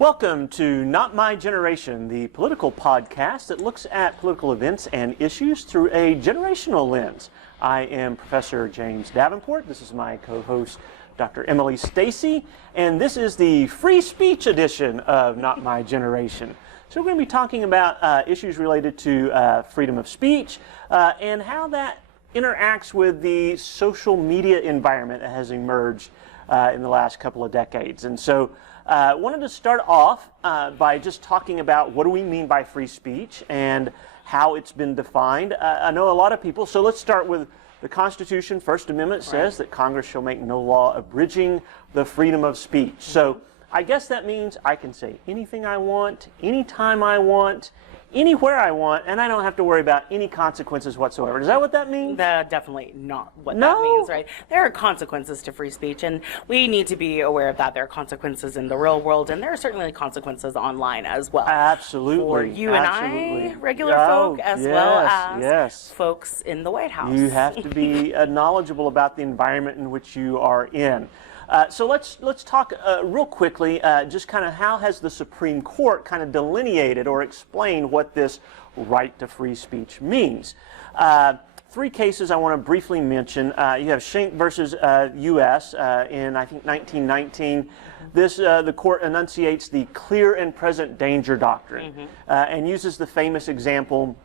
Welcome to Not My Generation, the political podcast that looks at political events and issues through a generational lens. I am Professor James Davenport. This is my co-host, Dr. Emily Stacey, and this is the free speech edition of Not My Generation. So we're going to be talking about issues related to freedom of speech and how that interacts with the social media environment that has emerged in the last couple of decades. And so I wanted to start off by just talking about what do we mean by free speech and how it's been defined. I know a lot of people, so let's start with the Constitution. First Amendment says that Congress shall make no law abridging the freedom of speech. So I guess that means I can say anything I want, anytime I want, anywhere I want, and I don't have to worry about any consequences whatsoever. Is that what that means? That's definitely not what that means, right? There are consequences to free speech, and we need to be aware of that. There are consequences in the real world, and there are certainly consequences online as well. Absolutely. For you and I, regular folk, as well as folks in the White House. You have to be knowledgeable about the environment in which you are in. So let's talk real quickly, just kind of how has the Supreme Court kind of delineated or explained what this right to free speech means. Three cases I want to briefly mention. You have Schenck versus U.S. In, I think, 1919. This, the court enunciates the clear and present danger doctrine and uses the famous example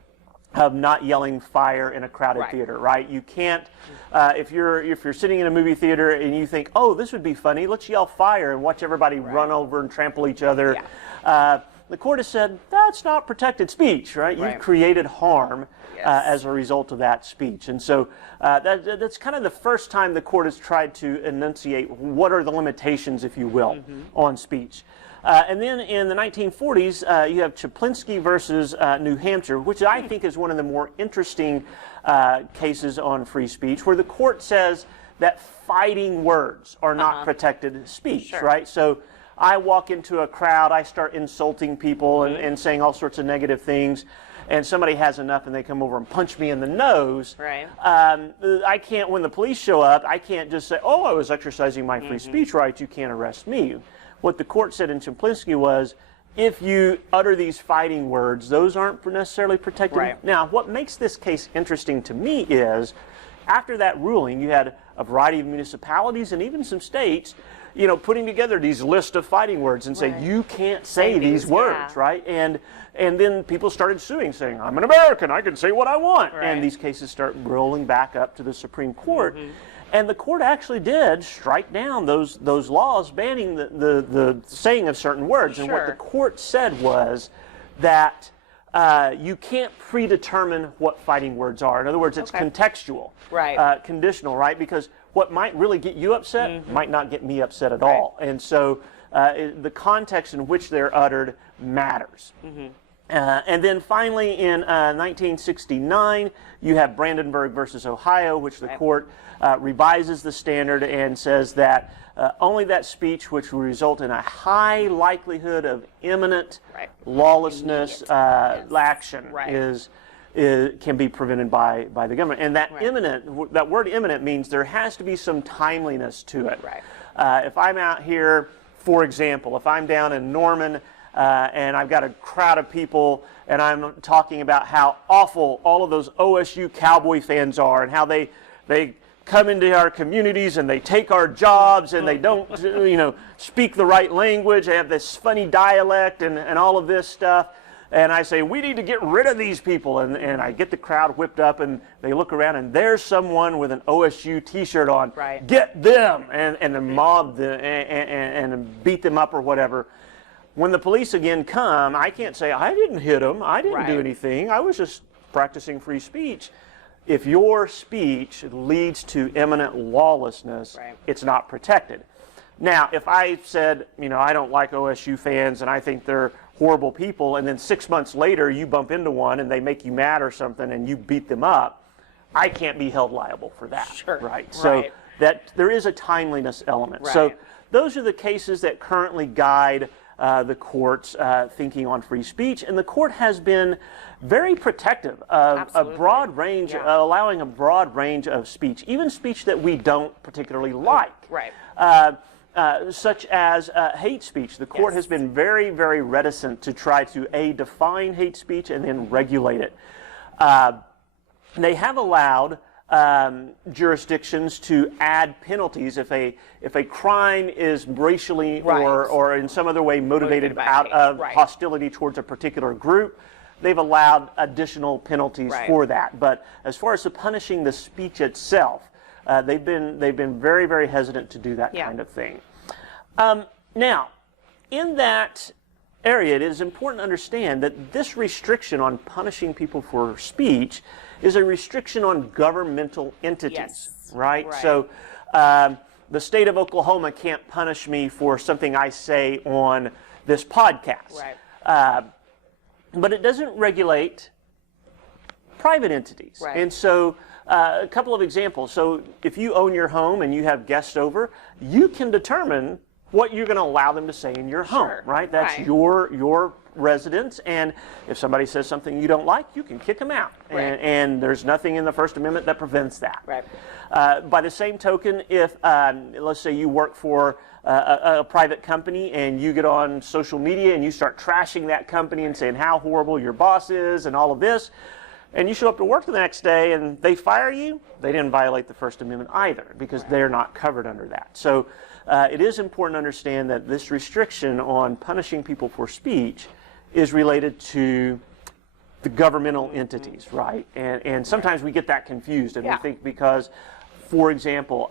of not yelling fire in a crowded theater, right? You can't, if you're sitting in a movie theater and you think, oh, this would be funny, let's yell fire and watch everybody run over and trample each other. The court has said, that's not protected speech, right? You've created harm as a result of that speech. And so that's kind of the first time the court has tried to enunciate what are the limitations, if you will, on speech. And then in the 1940s, you have Chaplinsky versus New Hampshire, which I think is one of the more interesting cases on free speech, where the court says that fighting words are not protected speech, right? So I walk into a crowd, I start insulting people and saying all sorts of negative things, and somebody has enough and they come over and punch me in the nose. I can't, when the police show up, I can't just say, oh, I was exercising my free speech rights, you can't arrest me. What the court said in Chaplinsky was, if you utter these fighting words, those aren't necessarily protected. Now, what makes this case interesting to me is, after that ruling, you had a variety of municipalities and even some states, you know, putting together these lists of fighting words and say, you can't say these words, right? And then people started suing, saying, I'm an American, I can say what I want. And these cases start rolling back up to the Supreme Court. And the court actually did strike down those laws banning the saying of certain words. And what the court said was that you can't predetermine what fighting words are. In other words, it's contextual, conditional, right? Because what might really get you upset might not get me upset at all. And so the context in which they're uttered matters. And then finally in 1969, you have Brandenburg versus Ohio, which the court revises the standard and says that only that speech which will result in a high likelihood of imminent lawlessness action can be prevented by the government. And that imminent, that word imminent means there has to be some timeliness to it. If I'm out here, for example, if I'm down in Norman and I've got a crowd of people and I'm talking about how awful all of those OSU Cowboy fans are and how they come into our communities and they take our jobs and they don't, you know, speak the right language. They have this funny dialect and all of this stuff. And I say, we need to get rid of these people. And I get the crowd whipped up and they look around and there's someone with an OSU t-shirt on. Get them! And the mob and beat them up or whatever. When the police again come, I can't say, I didn't hit them. I didn't do anything. I was just practicing free speech. If your speech leads to imminent lawlessness, it's not protected. Now, if I said, you know, I don't like OSU fans and I think they're horrible people, and then 6 months later you bump into one and they make you mad or something and you beat them up, I can't be held liable for that, So that there is a timeliness element. So those are the cases that currently guide the court's thinking on free speech, and the court has been very protective of a broad range, allowing a broad range of speech, even speech that we don't particularly like. such as hate speech. The court has been very, very reticent to try to, define hate speech and then regulate it. They have allowed jurisdictions to add penalties if a crime is racially or in some other way motivated out of hostility towards a particular group. They've allowed additional penalties for that. But as far as punishing the speech itself, they've been very, very hesitant to do that kind of thing. Now, in that area, it is important to understand that this restriction on punishing people for speech is a restriction on governmental entities, right? So the state of Oklahoma can't punish me for something I say on this podcast. But it doesn't regulate private entities. And so a couple of examples. So if you own your home and you have guests over, you can determine what you're going to allow them to say in your home, right? That's your residence, and if somebody says something you don't like, you can kick them out. And there's nothing in the First Amendment that prevents that. By the same token, if let's say you work for a private company and you get on social media and you start trashing that company and saying how horrible your boss is and all of this, and you show up to work the next day and they fire you, they didn't violate the First Amendment either, because they're not covered under that. So it is important to understand that this restriction on punishing people for speech is related to the governmental entities, right? And sometimes we get that confused, and we think because, for example,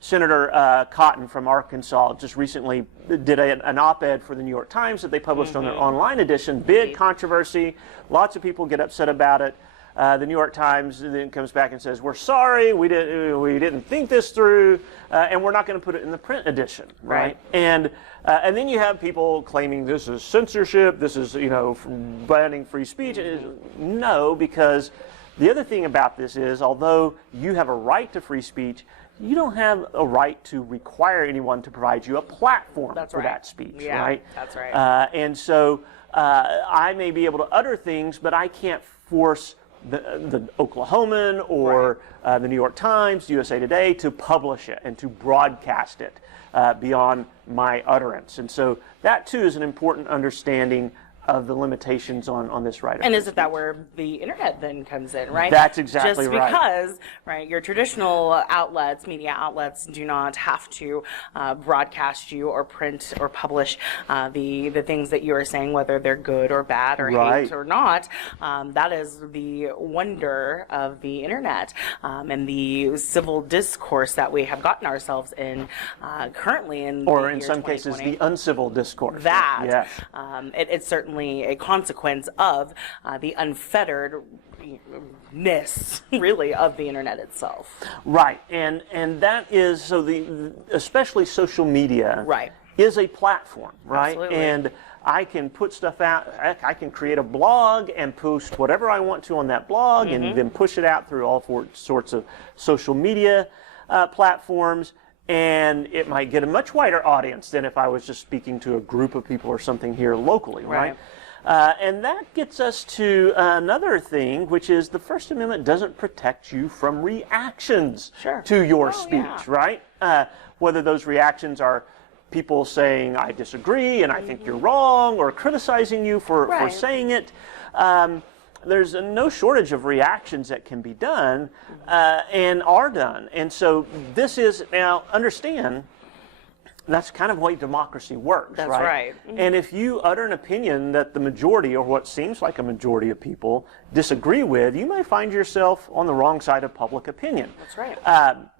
Senator Cotton from Arkansas just recently did an op-ed for the New York Times that they published on their online edition. Big controversy. Lots of people get upset about it. The New York Times then comes back and says, "We're sorry, we didn't think this through, and we're not going to put it in the print edition." Right? And then you have people claiming this is censorship. This is banning free speech. No, because the other thing about this is, although you have a right to free speech, you don't have a right to require anyone to provide you a platform for that speech, right? That's right. And so I may be able to utter things, but I can't force the Oklahoman or the New York Times, USA Today, to publish it and to broadcast it beyond my utterance. And so that, too, is an important understanding of the limitations on this right of And isn't that where the internet then comes in, right? That's exactly right. Just because, your traditional outlets, media outlets, do not have to broadcast you or print or publish the things that you are saying, whether they're good or bad or hate or not. That is the wonder of the internet and the civil discourse that we have gotten ourselves in currently in or in some cases the uncivil discourse. That it's certainly a consequence of the unfetteredness, really, of the internet itself. Right, and that is so especially social media is a platform, right? Absolutely. And I can put stuff out. I can create a blog and post whatever I want to on that blog, and then push it out through all sorts of social media platforms. And it might get a much wider audience than if I was just speaking to a group of people or something here locally, right? And that gets us to another thing, which is the First Amendment doesn't protect you from reactions to your speech, right? Whether those reactions are people saying, I disagree and I think you're wrong, or criticizing you for saying it. There's no shortage of reactions that can be done and are done. And so this is, now understand, that's kind of the way democracy works, That's right. And if you utter an opinion that the majority, or what seems like a majority of people, disagree with, you may find yourself on the wrong side of public opinion. That's right.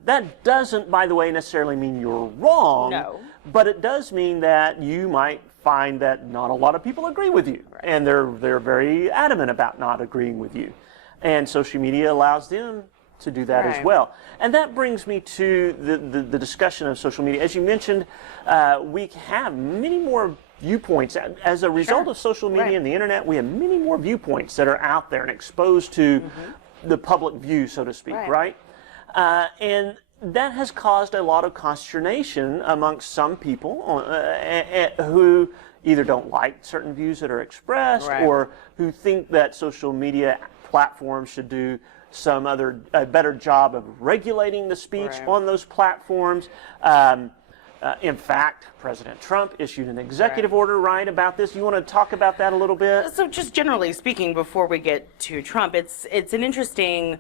That doesn't, by the way, necessarily mean you're wrong. No. But it does mean that you might find that not a lot of people agree with you, and they're very adamant about not agreeing with you, and social media allows them to do that as well. And that brings me to the discussion of social media. As you mentioned, we have many more viewpoints as a result of social media and the internet. We have many more viewpoints that are out there and exposed to the public view, so to speak, right? And that has caused a lot of consternation amongst some people who either don't like certain views that are expressed or who think that social media platforms should do a better job of regulating the speech on those platforms. In fact, President Trump issued an executive order, right, about this. You want to talk about that a little bit? So just generally speaking, before we get to Trump, it's an interesting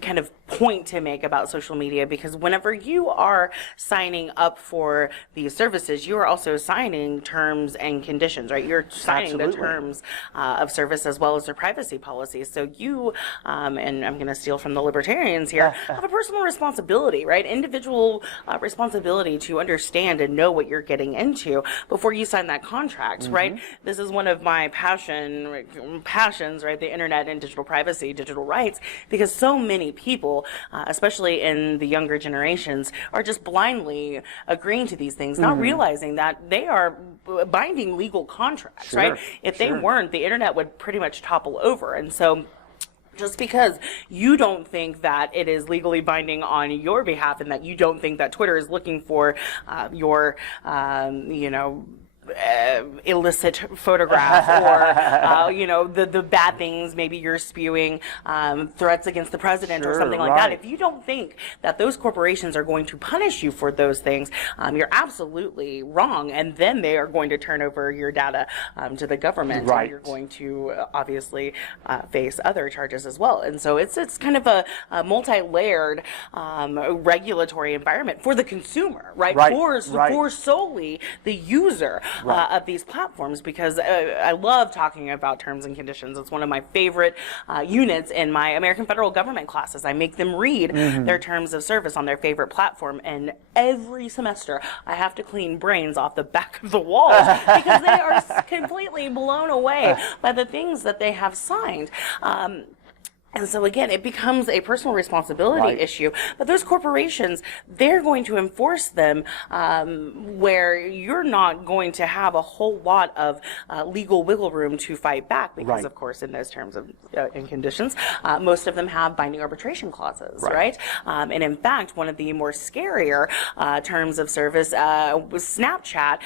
kind of point to make about social media, because whenever you are signing up for these services, you are also signing terms and conditions, right? You're signing the terms of service as well as their privacy policies. So you, and I'm going to steal from the libertarians here, have a personal responsibility, right? Individual responsibility to understand and know what you're getting into before you sign that contract, right? This is one of my passions, right? The internet and digital privacy, digital rights, because so many people, especially in the younger generations, are just blindly agreeing to these things, not realizing that they are binding legal contracts, right? If they weren't, the internet would pretty much topple over. And so just because you don't think that it is legally binding on your behalf, and that you don't think that Twitter is looking for your, illicit photograph, or the bad things maybe you're spewing, threats against the president or something like that. If you don't think that those corporations are going to punish you for those things, you're absolutely wrong, and then they are going to turn over your data to the government, and you're going to obviously face other charges as well. And so it's kind of a multi-layered regulatory environment for the consumer, right? For solely the user of these platforms, because I love talking about terms and conditions. It's one of my favorite units in my American federal government classes. I make them read their terms of service on their favorite platform, and every semester I have to clean brains off the back of the walls because they are completely blown away by the things that they have signed. And so again, it becomes a personal responsibility issue. But those corporations, they're going to enforce them where you're not going to have a whole lot of legal wiggle room to fight back, because of course in those terms of and conditions, most of them have binding arbitration clauses, right? And in fact, one of the more scarier terms of service, Snapchat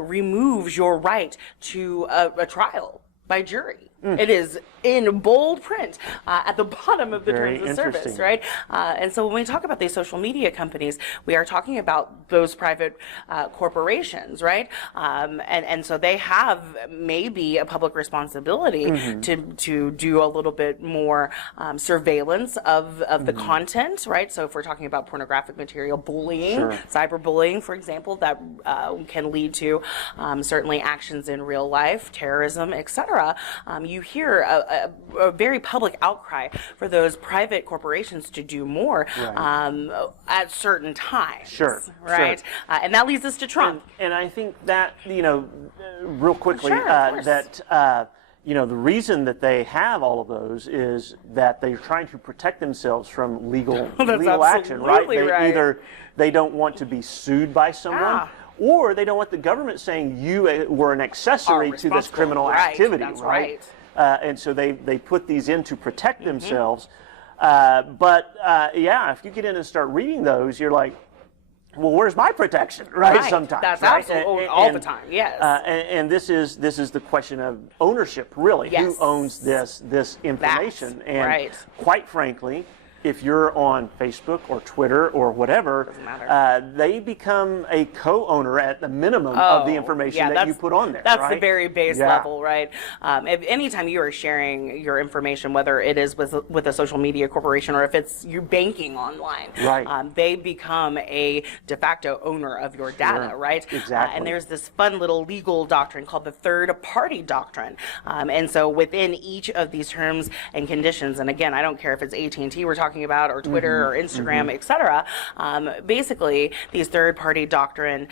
removes your right to a trial by jury. It is in bold print at the bottom of the terms of service, right? And so when we talk about these social media companies, we are talking about those private corporations, right? And so they have maybe a public responsibility to do a little bit more surveillance of the content, right? So if we're talking about pornographic material, bullying, cyberbullying, for example, that can lead to certainly actions in real life, terrorism, etc. You hear a very public outcry for those private corporations to do more at certain times. Right? And that leads us to Trump. And I think that, real quickly, the reason that they have all of those is that they're trying to protect themselves from legal action, right? Either they don't want to be sued by someone, or they don't want the government saying you were an accessory to this criminal activity, right? And so they put these in to protect themselves. If you get in and start reading those, you're like, well, where's my protection, right? Sometimes. That's absolutely all the time, yes. And this is the question of ownership, really. Who owns this information? And quite frankly, if you're on Facebook or Twitter or whatever, they become a co-owner at the minimum of the information that you put on there. That's the very base level, right? Anytime you are sharing your information, whether it is with a social media corporation or if it's you banking online, they become a de facto owner of your data, right? Exactly. And there's this fun little legal doctrine called the third-party doctrine. And so within each of these terms and conditions, and again, I don't care if it's AT&T we're talking about, or Twitter or Instagram, etc. Basically, these third-party doctrine,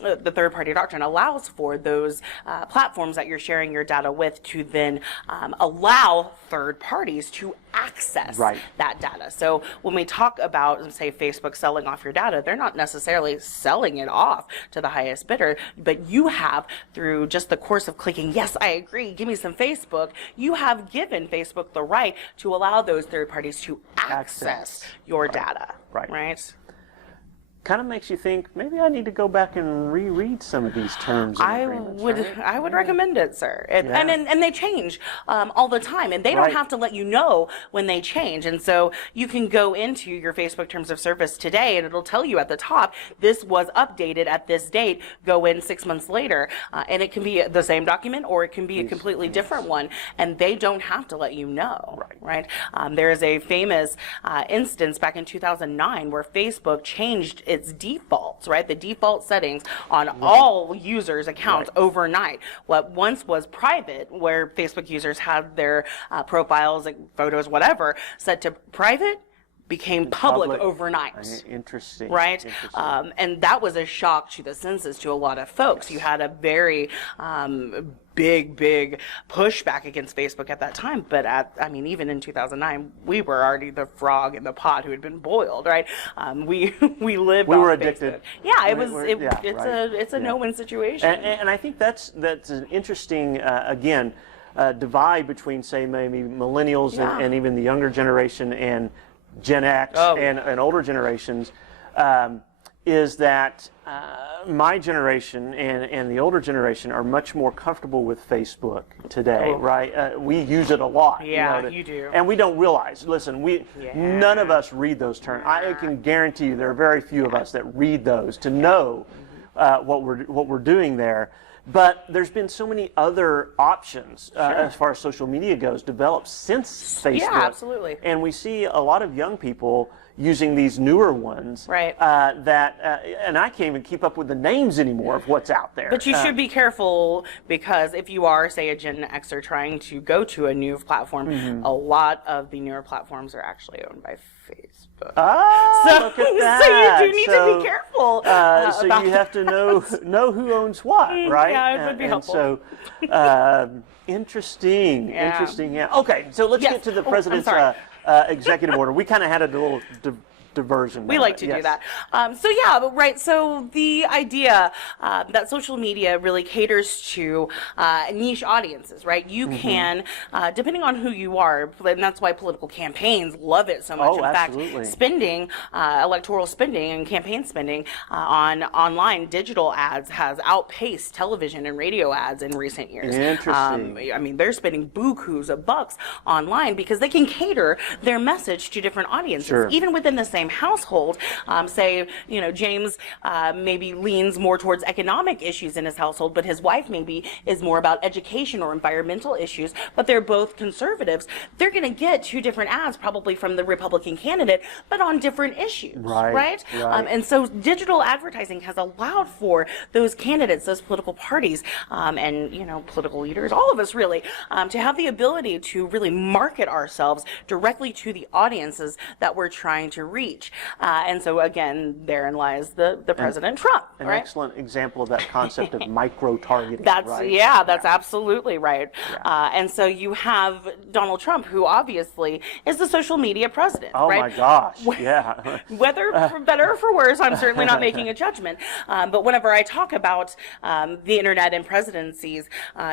the third-party doctrine allows for those platforms that you're sharing your data with to then allow third parties to access that data. So when we talk about, say, Facebook selling off your data, they're not necessarily selling it off to the highest bidder, but you have, through just the course of clicking, yes, I agree, give me some Facebook, you have given Facebook the right to allow those third parties to access your data, right? kind of makes you think maybe I need to go back and reread some of these terms and agreements. I would recommend it, sir. And they change all the time, and they don't have to let you know when they change. And so you can go into your Facebook Terms of Service today, and it'll tell you at the top, this was updated at this date. Go in 6 months later, and it can be the same document, or it can be a completely different one, and they don't have to let you know. Right? There is a famous instance back in 2009 where Facebook changed its defaults, right? The default settings on all users' accounts overnight. What once was private, where Facebook users had their profiles, like photos, whatever, set to private, became public overnight. Interesting. Right? And that was a shock to the census to a lot of folks. You had a very big pushback against Facebook at that time. But even in 2009, we were already the frog in the pot who had been boiled, right? We lived. We were addicted. Yeah, it's a no-win situation. And I think that's an interesting divide between, say, maybe millennials and even the younger generation and Gen X and older generations, is that my generation and the older generation are much more comfortable with Facebook today, right? We use it a lot. Yeah, you do. And we don't realize, listen, none of us read those terms. I can guarantee you there are very few of us that read those to know what we're doing there. But there's been so many other options as far as social media goes developed since Facebook. Yeah, absolutely. And we see a lot of young people using these newer ones. Right. And I can't even keep up with the names anymore of what's out there. But you should be careful, because if you are, say, a Gen Xer trying to go to a new platform, a lot of the newer platforms are actually owned by Facebook. Look at that. So you do need to be careful. So you have to know who owns what, right? Yeah, it would be helpful. So, interesting. Yeah. Okay, so let's get to the president's executive order. We kind of had a little diversion. We like to do that. So the idea that social media really caters to niche audiences, right? You can, depending on who you are, and that's why political campaigns love it so much. In fact, spending, electoral spending and campaign spending on online digital ads has outpaced television and radio ads in recent years. Interesting. They're spending bukus of bucks online because they can cater their message to different audiences, even within the same household. James maybe leans more towards economic issues in his household, but his wife maybe is more about education or environmental issues, but they're both conservatives. They're going to get two different ads probably from the Republican candidate, but on different issues, right? And so digital advertising has allowed for those candidates, those political parties, and political leaders, all of us really, to have the ability to really market ourselves directly to the audiences that we're trying to reach. And so again, therein lies the President Trump. An excellent example of that concept of micro-targeting. That's absolutely right. And so you have Donald Trump, who obviously is the social media president. Oh my gosh, yeah. Whether for better or for worse, I'm certainly not making a judgment. But whenever I talk about the internet and presidencies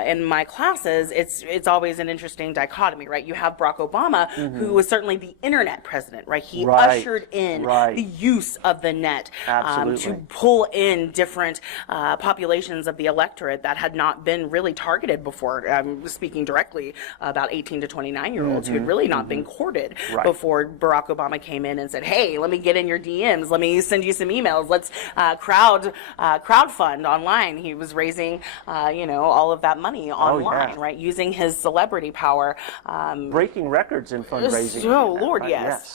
in my classes, it's always an interesting dichotomy, right? You have Barack Obama, who was certainly the internet president, right? He ushered in the use of the net to pull in different populations of the electorate that had not been really targeted before. I'm speaking directly about 18 to 29-year-olds who had really not been courted before Barack Obama came in and said, hey, let me get in your DMs, let me send you some emails, let's crowdfund online. He was raising all of that money online, right, using his celebrity power. Breaking records in fundraising.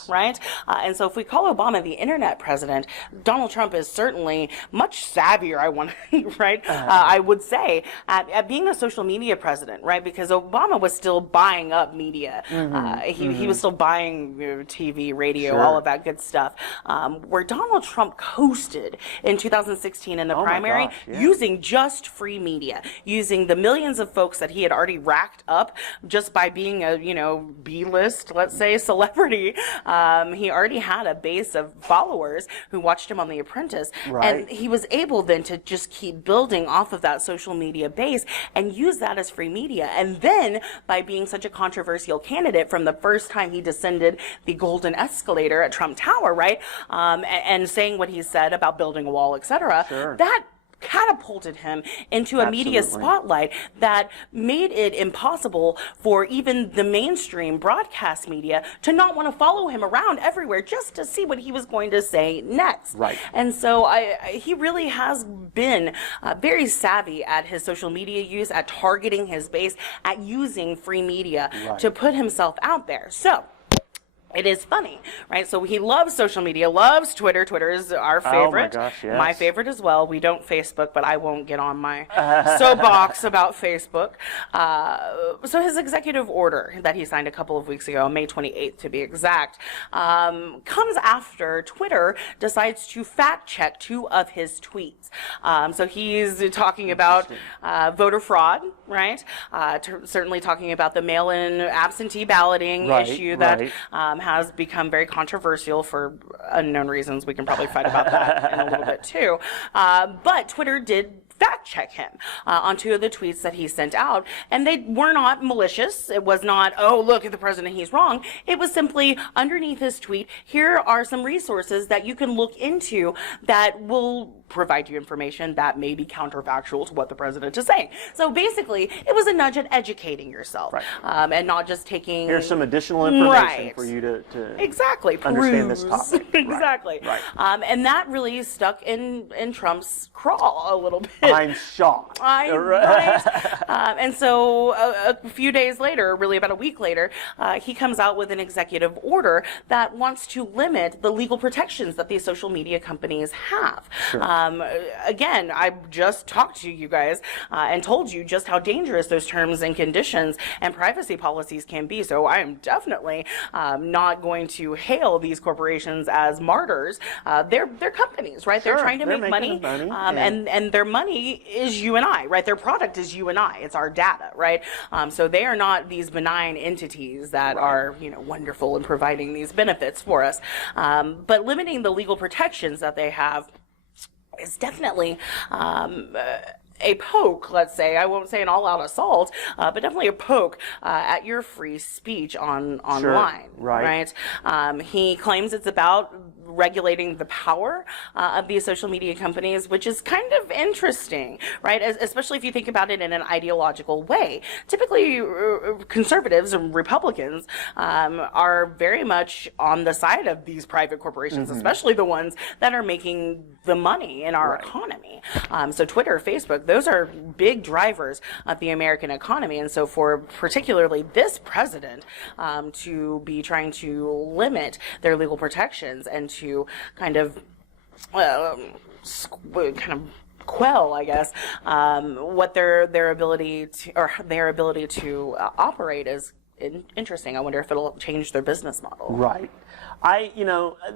Right? And so if we call Obama the internet president, Donald Trump is certainly much savvier, I would say, at being a social media president, right? Because Obama was still buying up media. He was still buying TV, radio, all of that good stuff. Where Donald Trump coasted in 2016 in the primary, using just free media, using the millions of folks that he had already racked up just by being a, B-list, let's say, celebrity. He already had a base of followers who watched him on The Apprentice. And he was able then to just keep building off of that social media base and use that as free media. And then by being such a controversial candidate from the first time he descended the golden escalator at Trump Tower, right? And saying what he said about building a wall, etc. That catapulted him into a media spotlight that made it impossible for even the mainstream broadcast media to not want to follow him around everywhere just to see what he was going to say next. And so he really has been very savvy at his social media use, at targeting his base, at using free media to put himself out there. So it is funny, right? So he loves social media, loves Twitter. Twitter is our favorite. Oh my gosh, yes. My favorite as well. We don't Facebook, but I won't get on my soapbox about Facebook. So his executive order that he signed a couple of weeks ago, May 28th to be exact, comes after Twitter decides to fact check 2 of his tweets. So he's talking about voter fraud, right? Certainly talking about the mail-in absentee balloting issue that has become very controversial for unknown reasons. We can probably fight about that in a little bit too. But Twitter did fact check him on 2 of the tweets that he sent out, and they were not malicious. It was not, oh, look at the president, he's wrong. It was simply underneath his tweet, here are some resources that you can look into that will provide you information that may be counterfactual to what the president is saying. So basically, it was a nudge at educating yourself, and not just taking... Here's some additional information for you to understand this topic. Exactly. And that really stuck in Trump's craw a little bit. I'm shocked. And so a few days later, really about a week later, he comes out with an executive order that wants to limit the legal protections that these social media companies have. Again, I just talked to you guys and told you just how dangerous those terms and conditions and privacy policies can be. So I am definitely not going to hail these corporations as martyrs. They're companies, right? They're trying to make money. And their money is you and I, right? Their product is you and I. It's our data, right? So they are not these benign entities that are, wonderful in providing these benefits for us. But limiting the legal protections that they have is definitely a poke, let's say. I won't say an all-out assault, but definitely a poke at your free speech online. Right? He claims it's about regulating the power of these social media companies, which is kind of interesting, right? Especially if you think about it in an ideological way. Typically, conservatives and Republicans are very much on the side of these private corporations, especially the ones that are making the money in our economy. So Twitter, Facebook, those are big drivers of the American economy. And so for particularly this president to be trying to limit their legal protections and to kind of quell, I guess, what their ability to operate is interesting. I wonder if it'll change their business model.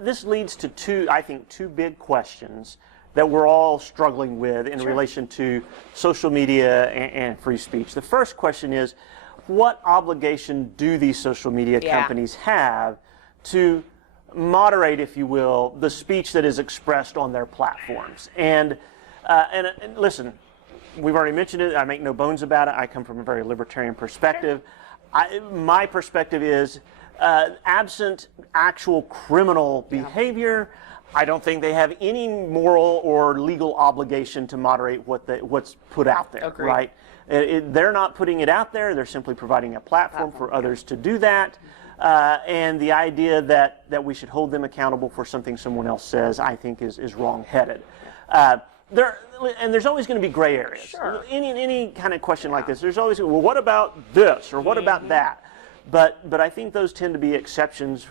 This leads to two big questions that we're all struggling with in relation to social media and free speech. The first question is, what obligation do these social media companies have to moderate, if you will, the speech that is expressed on their platforms? And listen, we've already mentioned it. I make no bones about it. I come from a very libertarian perspective. My perspective is, absent actual criminal behavior, I don't think they have any moral or legal obligation to moderate what's put out there. Right? They're not putting it out there. They're simply providing a platform for others to do that. And the idea that we should hold them accountable for something someone else says, I think, is wrong-headed. There's always going to be gray areas. Any kind of question like this, there's always, well, what about this or what about that? But I think those tend to be exceptions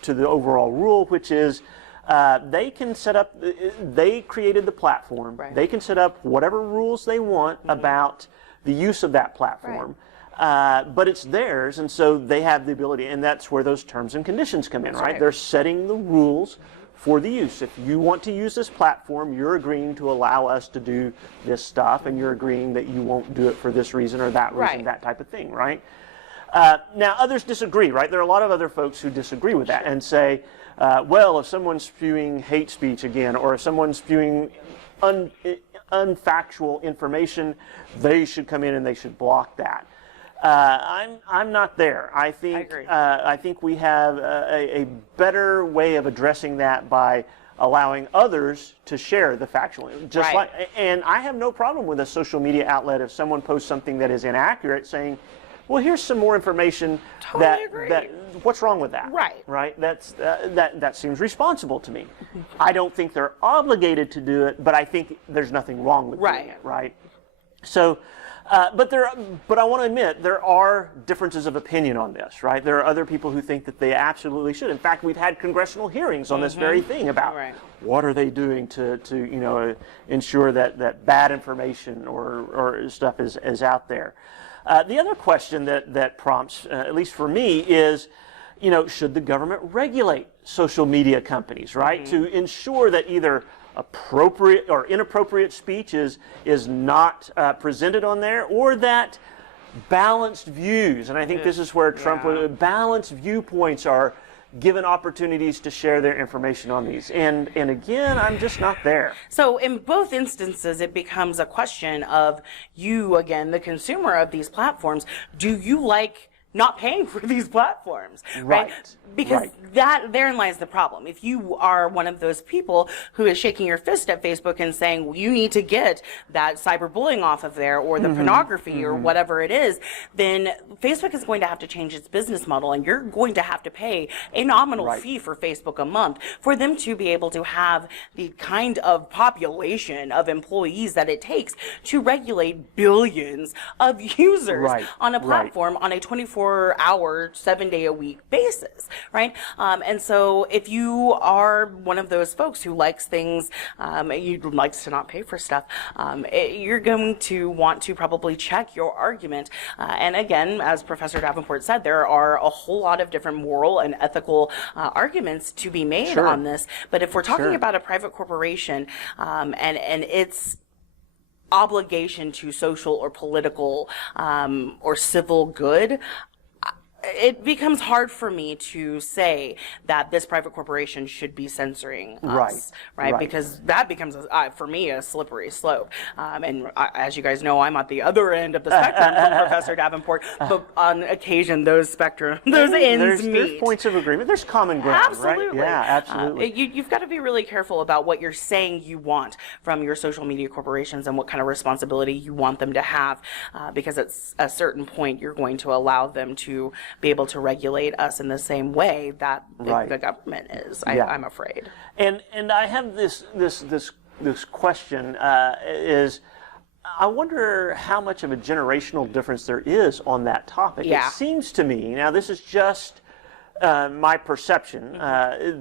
to the overall rule, which is they can set up. They created the platform. They can set up whatever rules they want about the use of that platform. But it's theirs, and so they have the ability, and that's where those terms and conditions come in, right? They're setting the rules for the use. If you want to use this platform, you're agreeing to allow us to do this stuff, and you're agreeing that you won't do it for this reason or that reason, that type of thing, right? Now, others disagree, right? There are a lot of other folks who disagree with that and say, well, if someone's spewing hate speech again, or if someone's spewing unfactual information, they should come in and they should block that. I'm not there. I think we have a better way of addressing that by allowing others to share the factual. And I have no problem with a social media outlet if someone posts something that is inaccurate, saying, well, here's some more information. What's wrong with that? Right. That seems responsible to me. I don't think they're obligated to do it, but I think there's nothing wrong with doing it. Right. So, but I want to admit there are differences of opinion on this. Right. There are other people who think that they absolutely should. In fact, we've had congressional hearings on this very thing about what are they doing to ensure that bad information or stuff is out there. The other question that prompts, at least for me, is, should the government regulate social media companies, right, to ensure that either appropriate or inappropriate speech is not presented on there, or that balanced views, and I think this is where Trump would, balanced viewpoints are given opportunities to share their information on these. And again, I'm just not there. So in both instances, it becomes a question of you, again, the consumer of these platforms, do you like not paying for these platforms, right? Because therein lies the problem. If you are one of those people who is shaking your fist at Facebook and saying, well, you need to get that cyberbullying off of there, or the pornography or whatever it is, then Facebook is going to have to change its business model, and you're going to have to pay a nominal fee for Facebook a month for them to be able to have the kind of population of employees that it takes to regulate billions of users on a platform on a 24-hour, 7-day-a-week basis, right? And so if you are one of those folks who likes things, you likes to not pay for stuff, you're going to want to probably check your argument. And again, as Professor Davenport said, there are a whole lot of different moral and ethical arguments to be made on this. But if we're talking about a private corporation and its obligation to social or political or civil good, it becomes hard for me to say that this private corporation should be censoring us, right? Because that becomes, for me, a slippery slope. And as you guys know, I'm at the other end of the spectrum from Professor Davenport, but on occasion, those ends meet. There's points of agreement. There's common ground, Absolutely. Yeah, absolutely. You've got to be really careful about what you're saying you want from your social media corporations and what kind of responsibility you want them to have, because at a certain point, you're going to allow them to be able to regulate us in the same way that the government is. I'm afraid. And I have this question is, I wonder how much of a generational difference there is on that topic. It seems to me, now this is just my perception,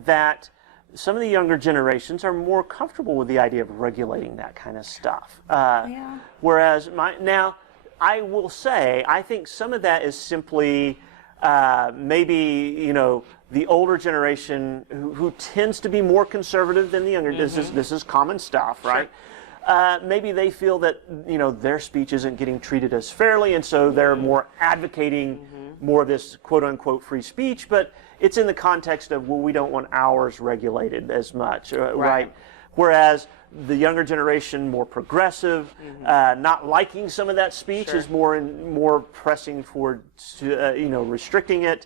that some of the younger generations are more comfortable with the idea of regulating that kind of stuff. Whereas now, I will say, I think some of that is simply maybe, the older generation who tends to be more conservative than the younger. This is common stuff, right? Maybe they feel that, their speech isn't getting treated as fairly, and so they're more advocating more of this quote-unquote free speech, but it's in the context of, well, we don't want ours regulated as much, right? Whereas the younger generation, more progressive, not liking some of that speech, is more pressing for restricting it.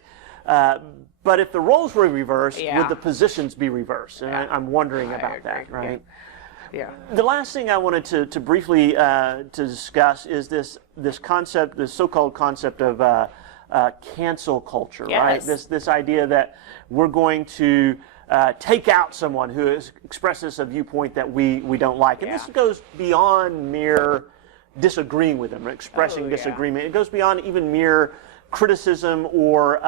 But if the roles were reversed, would the positions be reversed? And I'm wondering about that, right? The last thing I wanted to briefly to discuss is this concept, this so-called concept of cancel culture, right? This idea that we're going to take out someone who expresses a viewpoint that we don't like. And this goes beyond mere disagreeing with them, or expressing disagreement. It goes beyond even mere criticism or,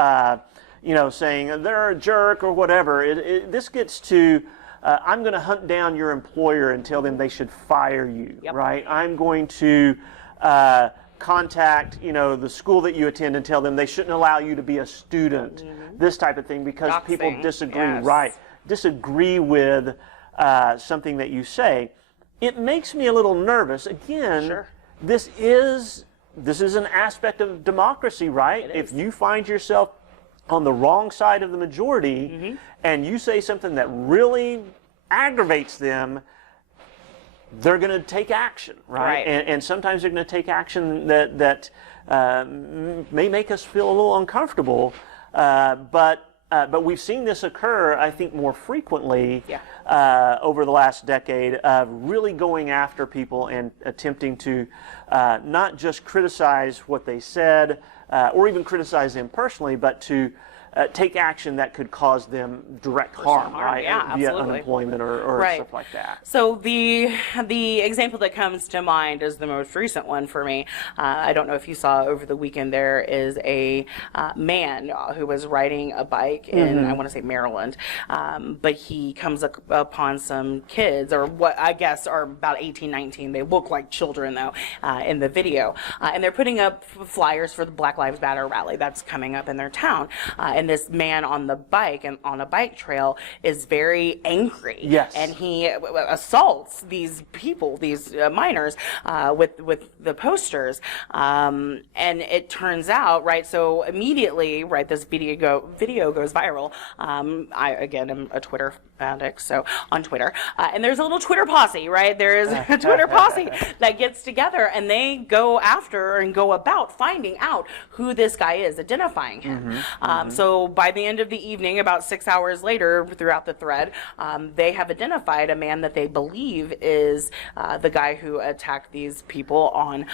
saying they're a jerk or whatever. This gets to, I'm going to hunt down your employer and tell them they should fire you, right? I'm going to contact, the school that you attend and tell them they shouldn't allow you to be a student, this type of thing, because people disagree, disagree with something that you say. It makes me a little nervous. Again, this is an aspect of democracy, right? If you find yourself on the wrong side of the majority, and you say something that really aggravates them, they're going to take action, right? And sometimes they're going to take action that may make us feel a little uncomfortable, but we've seen this occur, I think, more frequently over the last decade, of really going after people and attempting to not just criticize what they said or even criticize them personally, but to take action that could cause them direct harm, right? Yeah, via absolutely. unemployment or stuff like that. So the example that comes to mind is the most recent one for me. I don't know if you saw over the weekend, there is a man who was riding a bike in, I want to say Maryland, but he comes upon some kids, or what I guess are about 18, 19. They look like children, though, in the video. And they're putting up flyers for the Black Lives Matter rally that's coming up in their town. And this man on the bike and on a bike trail is very angry. Yes. And he assaults these people, these minors, with the posters. And it turns out, right, so immediately, right, this video goes viral. I, again, am a Twitter addict, so on Twitter. And there's a little Twitter posse, right? There is a Twitter posse that gets together, and they go after and go about finding out who this guy is, identifying him. So by the end of the evening, about 6 hours later, throughout the thread, they have identified a man that they believe is the guy who attacked these people on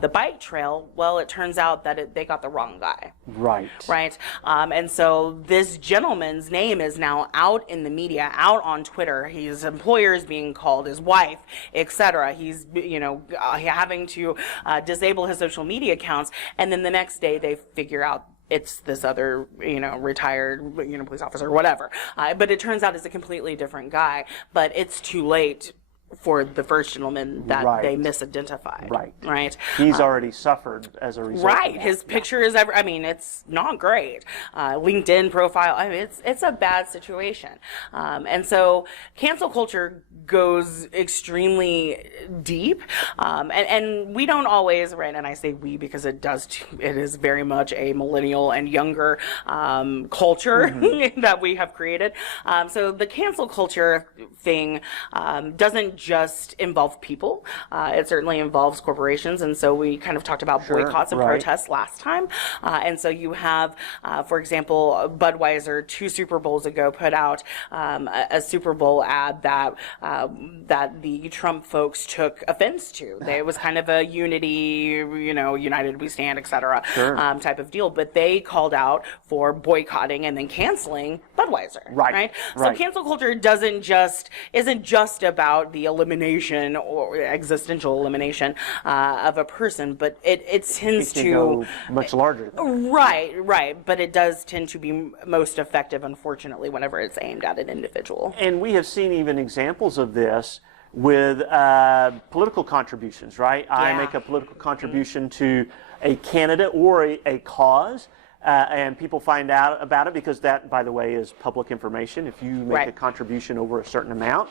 the bike trail. Well, it turns out that they got the wrong guy. Right. Right. And so this gentleman's name is now out in the media, out on Twitter. His employer is being called, his wife, etc. He's, having to disable his social media accounts. And then the next day they figure out it's this other, retired, police officer or whatever. But it turns out it's a completely different guy. But it's too late for the first gentleman that they misidentified. Right. He's already suffered as a result. Right. His picture is it's not great. LinkedIn profile, it's a bad situation. And so cancel culture goes extremely deep. And we don't always, right, and I say we because it is very much a millennial and younger culture that we have created. So the cancel culture thing doesn't just involve people. It certainly involves corporations. And so we kind of talked about boycotts and protests last time. And so you have, for example, Budweiser 2 Super Bowls ago put out a Super Bowl ad that the Trump folks took offense to. It was kind of a unity, united we stand, et cetera, type of deal. But they called out for boycotting and then canceling Budweiser. Right. So cancel culture isn't just about the elimination or existential elimination of a person, but it tends to go much larger. Right. But it does tend to be most effective, unfortunately, whenever it's aimed at an individual. And we have seen even examples of this with political contributions, right? Yeah. I make a political contribution to a candidate or a cause. And people find out about it because that, by the way, is public information. If you make a contribution over a certain amount,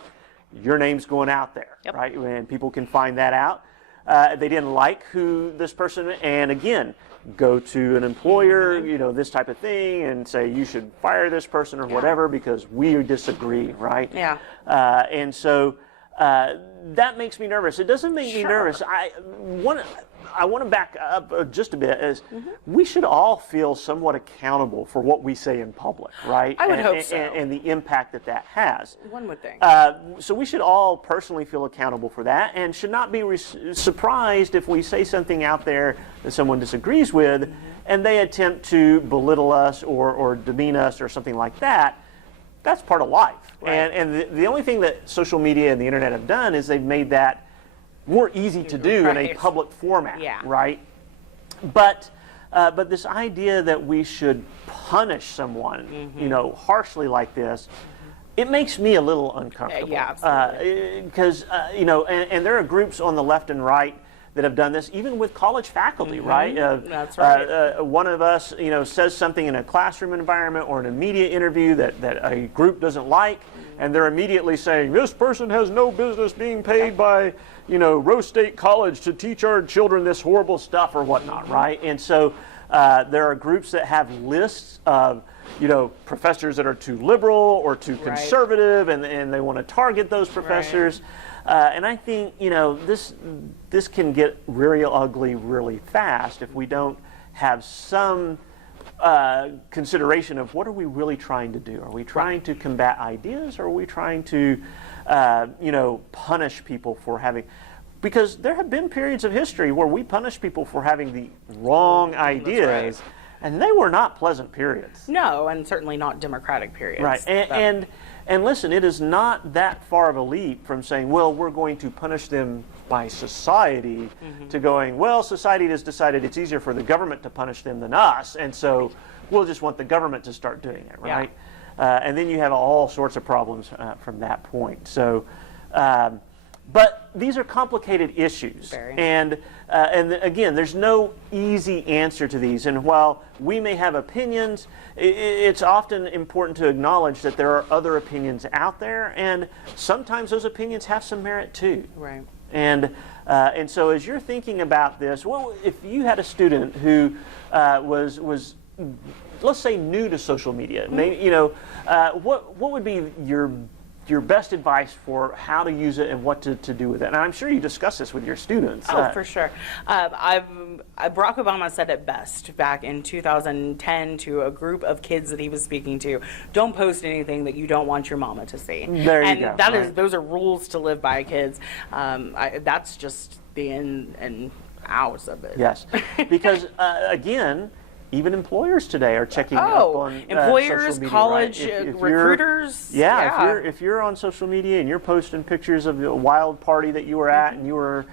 your name's going out there, right? And people can find that out. They didn't like who this person, and again, go to an employer, this type of thing, and say you should fire this person or whatever because we disagree, right? Yeah. And so that makes me nervous. It doesn't make me nervous. I want to back up just a bit. We should all feel somewhat accountable for what we say in public, right? I would hope so. And the impact that has. One would think. So we should all personally feel accountable for that and should not be surprised if we say something out there that someone disagrees with and they attempt to belittle us or demean us or something like that. That's part of life. And the only thing that social media and the internet have done is they've made that more easy to do in a public format, right? But this idea that we should punish someone, harshly like this, it makes me a little uncomfortable. Yeah, absolutely. Because, and there are groups on the left and right that have done this, even with college faculty, right? That's right. One of us, says something in a classroom environment or in a media interview that a group doesn't like, and they're immediately saying, this person has no business being paid by, Rose State College to teach our children this horrible stuff or whatnot, right? And so There are groups that have lists of, professors that are too liberal or too conservative, and they want to target those professors. And I think, this can get really ugly really fast if we don't have some consideration of what are we really trying to do? Are we trying to combat ideas, or are we trying to, punish people for having... Because there have been periods of history where we punish people for having the wrong ideas, and they were not pleasant periods. No, and certainly not democratic periods. Right, and listen, it is not that far of a leap from saying, well, we're going to punish them by society, to going, well, society has decided it's easier for the government to punish them than us, and so we'll just want the government to start doing it, right? And then you have all sorts of problems from that point. So, but these are complicated issues, and again, there's no easy answer to these. And while we may have opinions, it's often important to acknowledge that there are other opinions out there, and sometimes those opinions have some merit too. Right. And so, as you're thinking about this, well, if you had a student who was let's say new to social media, maybe, what would be your best advice for how to use it and what to do with it? And I'm sure you discuss this with your students. Oh, for sure. Barack Obama said it best back in 2010 to a group of kids that he was speaking to. Don't post anything that you don't want your mama to see. There you go. And those are rules to live by, kids. That's just the in and outs of it. Yes, because again, even employers today are checking up on employers, social media, college right? If recruiters. If you're on social media and you're posting pictures of a wild party that you were at and you were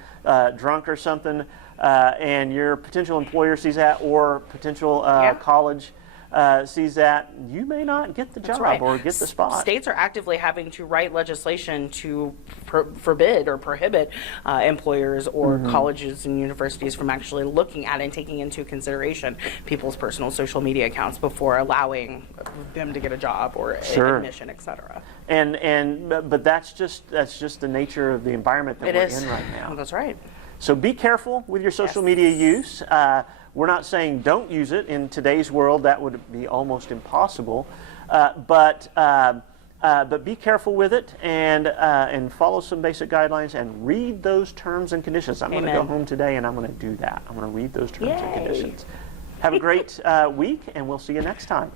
drunk or something, and your potential employer sees that, or potential college sees that, you may not get the job or get the spot. States are actively having to write legislation to forbid or prohibit employers or colleges and universities from actually looking at and taking into consideration people's personal social media accounts before allowing them to get a job or admission, etc. But that's just the nature of the environment that we're in right now. That's right. So be careful with your social media use. We're not saying don't use it. In today's world, that would be almost impossible. But be careful with it, and follow some basic guidelines and read those terms and conditions. I'm going to go home today and I'm going to do that. I'm going to read those terms and conditions. Have a great week, and we'll see you next time.